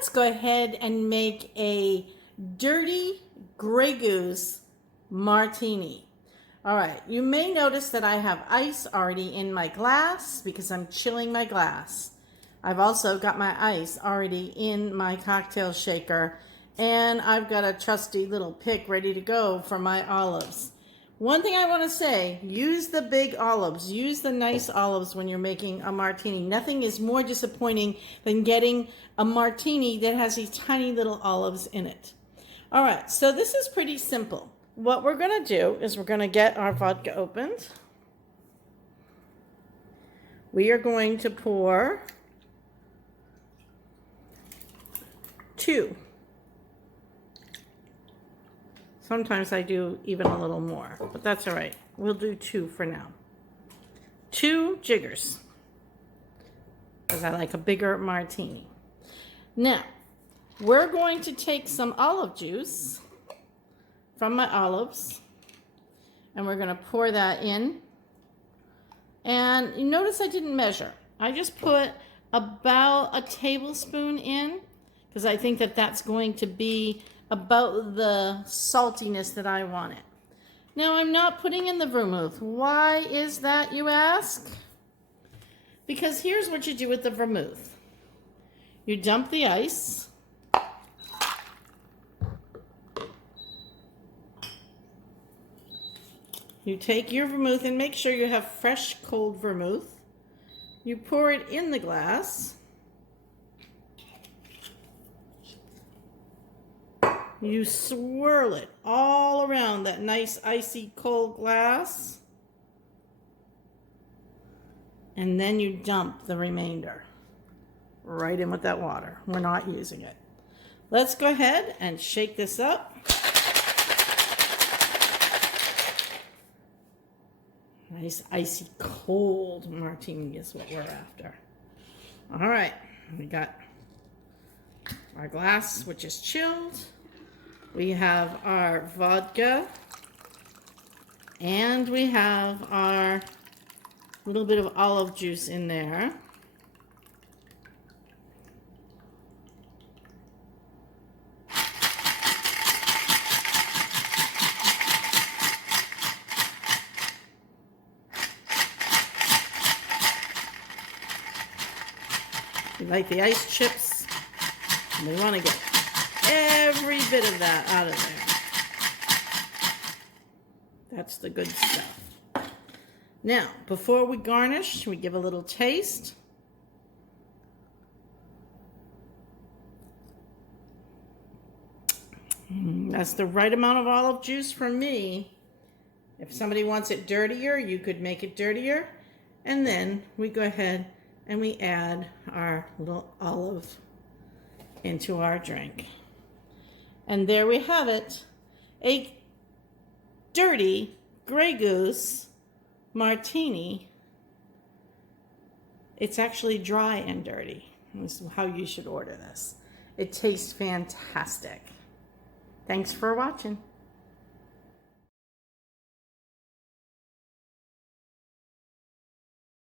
let's go ahead and make a dirty Grey Goose martini. All right, you may notice that I have ice already in my glass because I'm chilling my glass. I've also got my ice already in my cocktail shaker, and I've got a trusty little pick ready to go for my olives. One thing I want to say, use the big olives, use the nice olives when you're making a martini. Nothing is more disappointing than getting a martini that has these tiny little olives in it. All right, so this is pretty simple. What we're going to do is we're going to get our vodka opened. We are going to pour 2. Sometimes I do even a little more, but that's all right. We'll do 2 for now. 2 jiggers, because I like a bigger martini. Now, we're going to take some olive juice from my olives, and we're going to pour that in. And you notice I didn't measure. I just put about a tablespoon in, because I think that that's going to be about the saltiness that I want it. Now I'm not putting in the vermouth. Why is that, you ask? Because here's what you do with the vermouth. You dump the ice. You take your vermouth and make sure you have fresh, cold vermouth. You pour it in the glass. You swirl it all around that nice icy cold glass. And then you dump the remainder right in with that water. We're not using it. Let's go ahead and shake this up. Nice icy cold martini is what we're after. All right, we got our glass, which is chilled. We have our vodka, and we have our little bit of olive juice in there. We like the ice chips, and we want to get every bit of that out of there. That's the good stuff. Now, before we garnish, we give a little taste. That's the right amount of olive juice for me. If somebody wants it dirtier, you could make it dirtier. And then we go ahead and we add our little olive into our drink. And there we have it, a dirty Grey Goose martini. It's actually dry and dirty. This is how you should order this. It tastes fantastic. Thanks for watching.